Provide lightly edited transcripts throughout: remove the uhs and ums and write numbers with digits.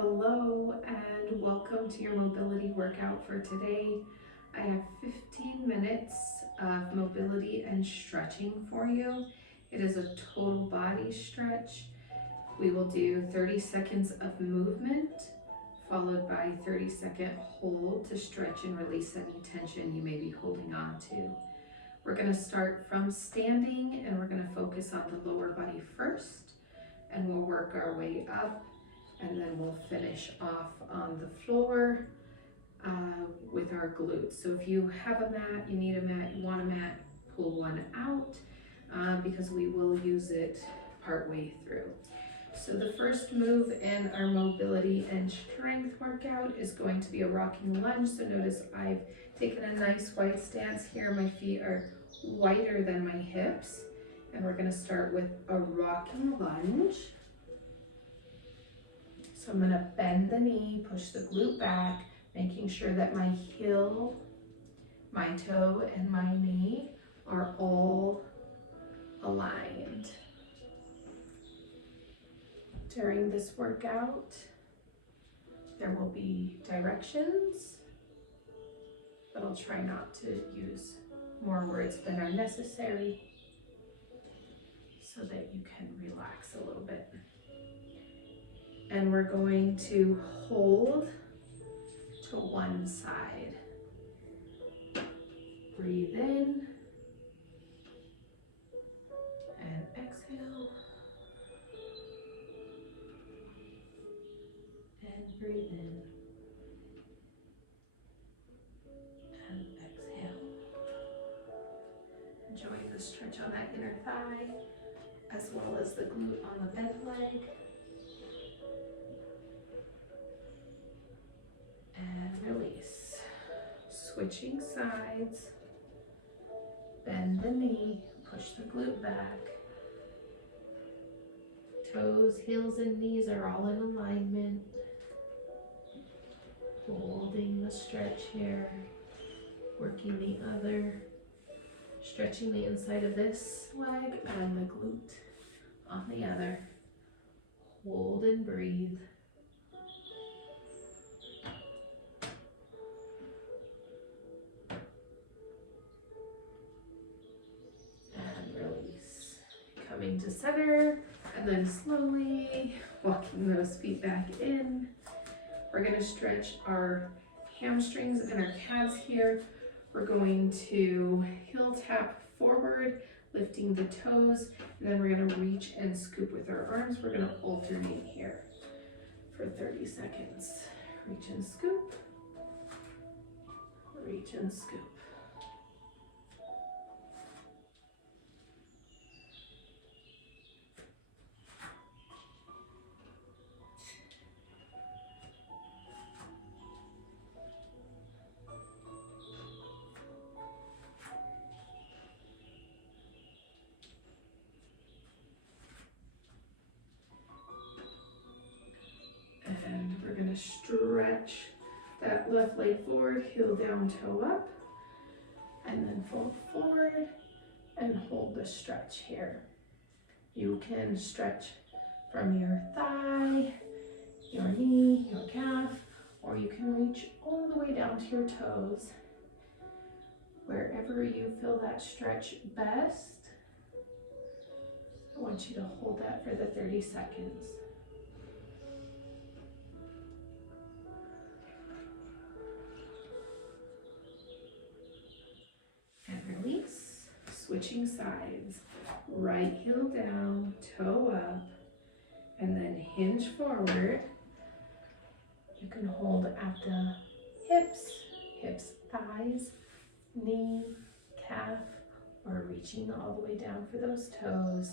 Hello and welcome to your mobility workout for today. I have 15 minutes of mobility and stretching for you. It is a total body stretch. We will do 30 seconds of movement followed by 30-second hold to stretch and release any tension you may be holding on to. We're going to start from standing and we're going to focus on the lower body first, and we'll work our way up, and then we'll finish off on the floor with our glutes. So if you have a mat, you need a mat, you want a mat, pull one out because we will use it partway through. So the first move in our mobility and strength workout is going to be a rocking lunge. So notice I've taken a nice wide stance here. My feet are wider than my hips. And we're going to start with a rocking lunge. So I'm going to bend the knee, push the glute back, making sure that my heel, my toe, and my knee are all aligned. During this workout, there will be directions, but I'll try not to use more words than are necessary so that you can relax a little bit. And we're going to hold to one side. Breathe in and exhale. And breathe in and exhale. Enjoying the stretch on that inner thigh as well as the glute on the bent leg. And release. Switching sides. Bend the knee, push the glute back. Toes, heels, and knees are all in alignment. Holding the stretch here. Working the other. Stretching the inside of this leg and the glute on the other. Hold and breathe. And release. Coming to center, and then slowly walking those feet back in. We're going to stretch our hamstrings and our calves here. We're going to heel tap forward, lifting the toes, and then we're going to reach and scoop with our arms. We're going to alternate here for 30 seconds. Reach and scoop, reach and scoop. And we're going to stretch that left leg forward, heel down, toe up, and then fold forward and hold the stretch here. You can stretch from your thigh, your knee, your calf, or you can reach all the way down to your toes. Wherever you feel that stretch best, I want you to hold that for the 30 seconds. And release, switching sides, right heel down, toe up, and then hinge forward. You can hold at the hips, thighs, knee, calf, or reaching all the way down for those toes.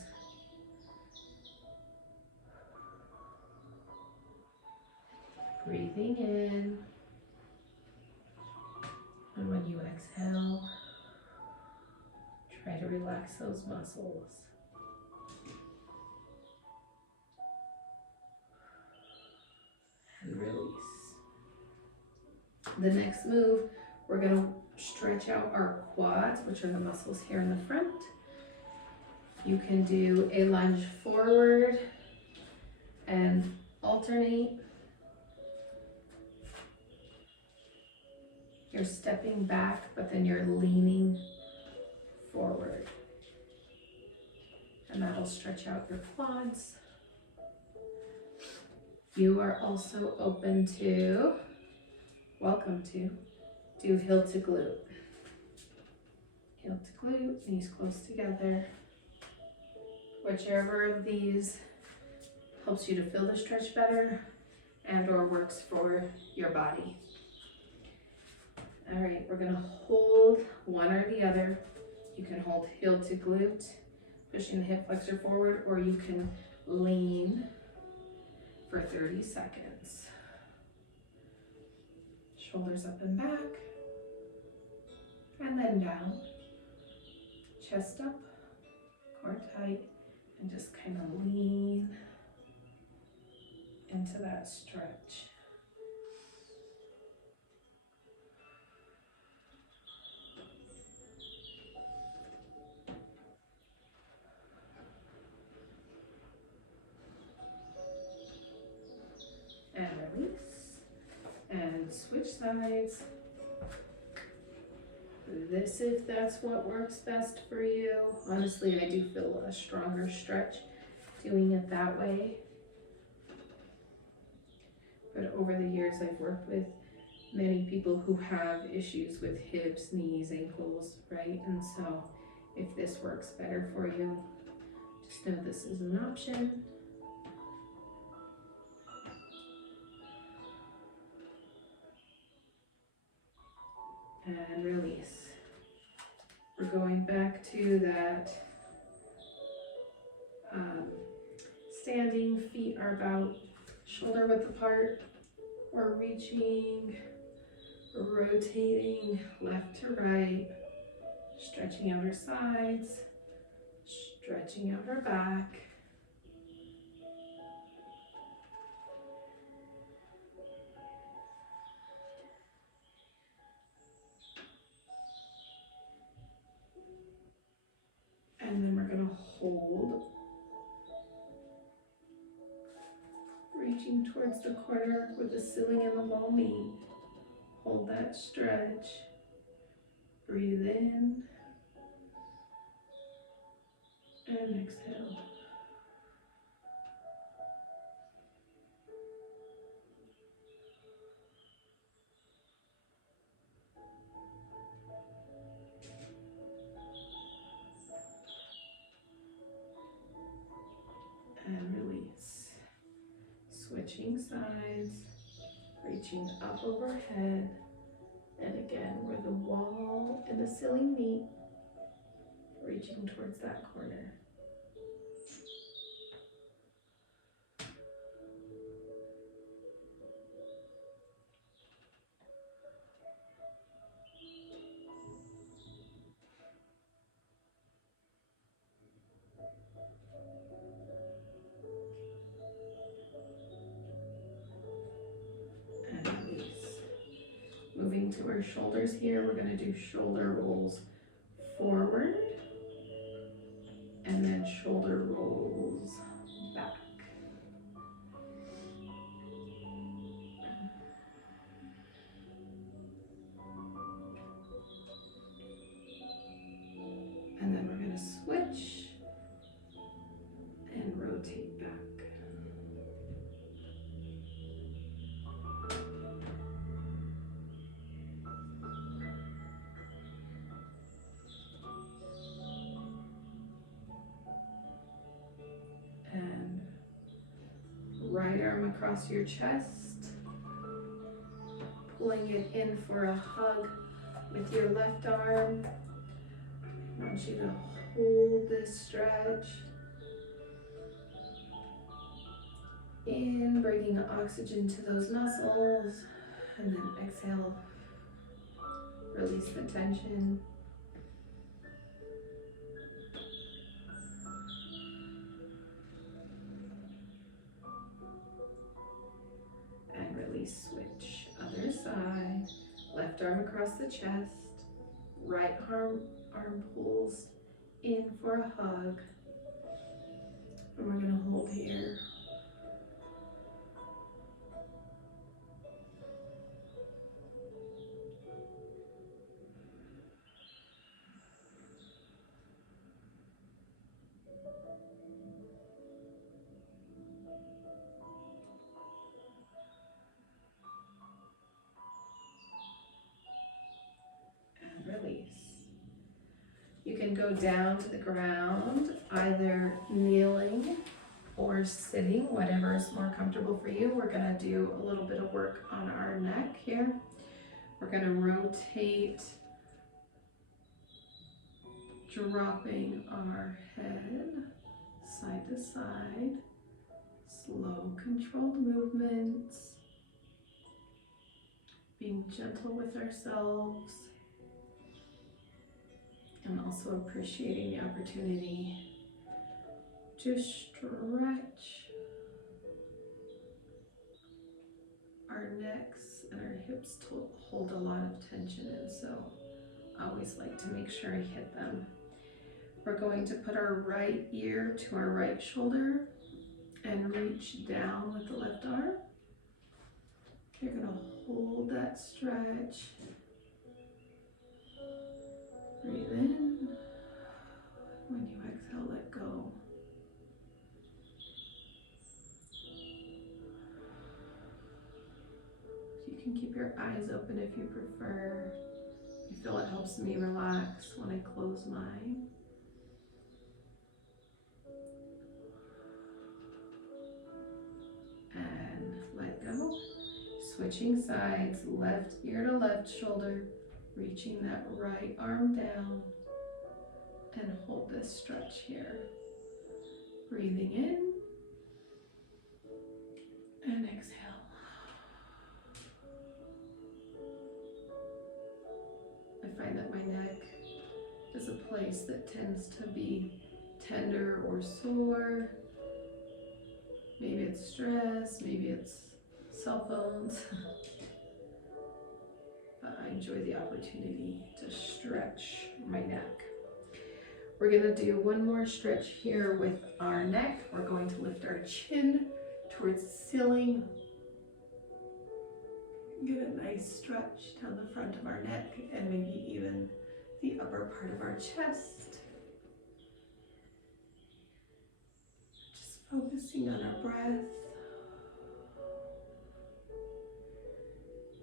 Breathing in, and when you exhale, try to relax those muscles. And release. The next move, we're going to stretch out our quads, which are the muscles here in the front. You can do a lunge forward and alternate, You're stepping back, but then you're leaning forward. And that'll stretch out your quads. You are also open to, welcome to, do heel to glute. Heel to glute, knees close together. Whichever of these helps you to feel the stretch better and or works for your body. All right, we're gonna hold one or the other. You can hold heel to glute, pushing the hip flexor forward, or you can lean for 30 seconds. Shoulders up and back, and then down. Chest up, core tight, and just kind of lean into that stretch. And release. And switch sides. This, if that's what works best for you. Honestly, I do feel a stronger stretch doing it that way. But over the years, I've worked with many people who have issues with hips, knees, ankles, right? And so if this works better for you, just know this is an option. And release. We're going back to that standing, feet are about shoulder width apart. We're reaching, rotating left to right, stretching out our sides, stretching out our back. And then we're gonna hold, reaching towards the corner where the ceiling and the wall meet. Hold that stretch. Breathe in and exhale. And release. Switching sides, reaching up overhead. And again, where the wall and the ceiling meet, reaching towards that corner. And release. Moving to our shoulders here, we're going to do shoulder rolls forward and then shoulder rolls back. And then we're going to switch and rotate back. And right arm across your chest, pulling it in for a hug with your left arm. I want you to hold this stretch. In, bringing oxygen to those muscles, and then exhale, release the tension. And release, switch, other side, left arm across the chest, right arm pulls in for a hug, and we're gonna hold here. go down to the ground, either kneeling or sitting, whatever is more comfortable for you. We're gonna do a little bit of work on our neck here. We're gonna rotate, dropping our head side to side, slow controlled movements, being gentle with ourselves, and also appreciating the opportunity to stretch our necks and our hips to hold a lot of tension in, so I always like to make sure I hit them. We're going to put our right ear to our right shoulder and reach down with the left arm. You're going to hold that stretch. Breathe in. When you exhale, let go. You can keep your eyes open if you prefer. I feel it helps me relax when I close mine. And let go. Switching sides, left ear to left shoulder, reaching that right arm down, and hold this stretch here. Breathing in and exhale. I find that my neck is a place that tends to be tender or sore. Maybe it's stress, maybe it's cell phones. But I enjoy the opportunity to stretch my neck. We're gonna do one more stretch here with our neck. We're going to lift our chin towards the ceiling. Get a nice stretch down the front of our neck and maybe even the upper part of our chest. Just focusing on our breath.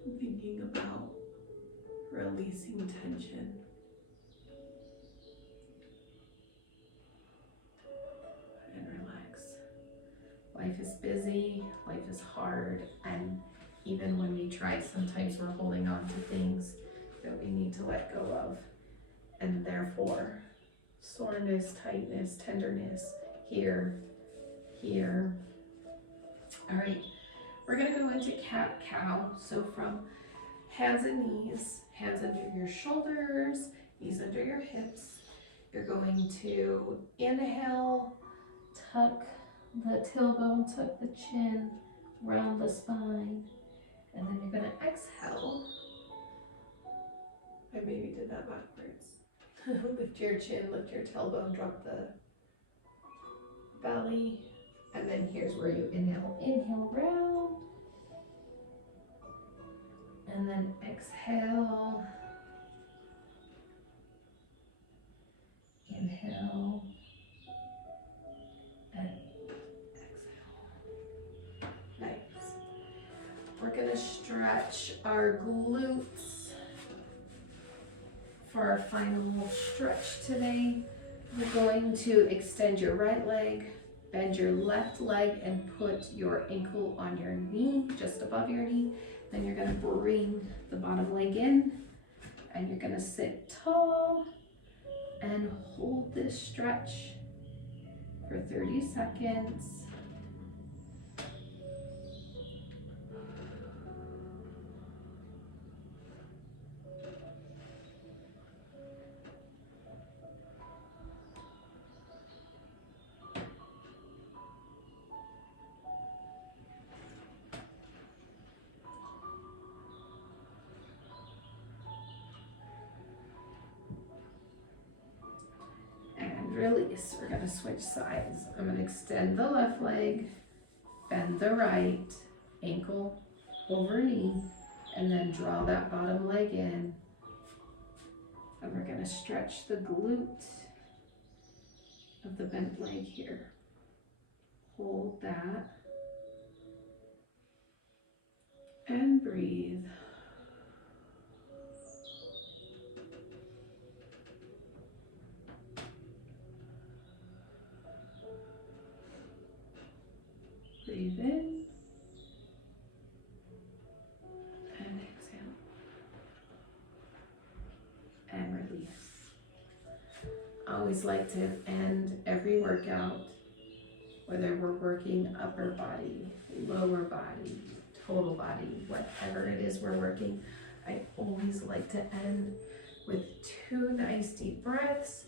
Thinking about releasing tension. And relax. Life is busy, life is hard, and even when we try, sometimes we're holding on to things that we need to let go of. And therefore, soreness, tightness, tenderness, here. All right, we're gonna go into cat-cow. So from hands and knees, hands under your shoulders, knees under your hips. You're going to inhale, tuck the tailbone, tuck the chin, round the spine, and then you're going to exhale. I maybe did that backwards. Lift your chin, lift your tailbone, drop the belly, and then here's where you inhale. Inhale, round, and then exhale. Inhale and exhale. Nice. We're going to stretch our glutes for our final stretch today. We're going to extend your right leg, bend your left leg, and put your ankle on your knee, just above your knee. Then you're going to bring the bottom leg in, and you're going to sit tall and hold this stretch for 30 seconds. Release. We're going to switch sides. I'm going to extend the left leg, bend the right, ankle over knee, and then draw that bottom leg in. And we're going to stretch the glute of the bent leg here. Hold that. And breathe. always like to end every workout, whether we're working upper body, lower body, total body, whatever it is we're working, I always like to end with 2 nice deep breaths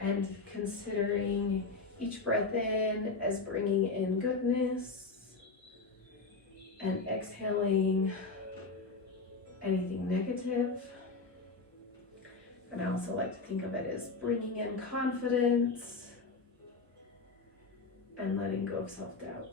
and considering each breath in as bringing in goodness and exhaling anything negative. And I also like to think of it as bringing in confidence and letting go of self-doubt.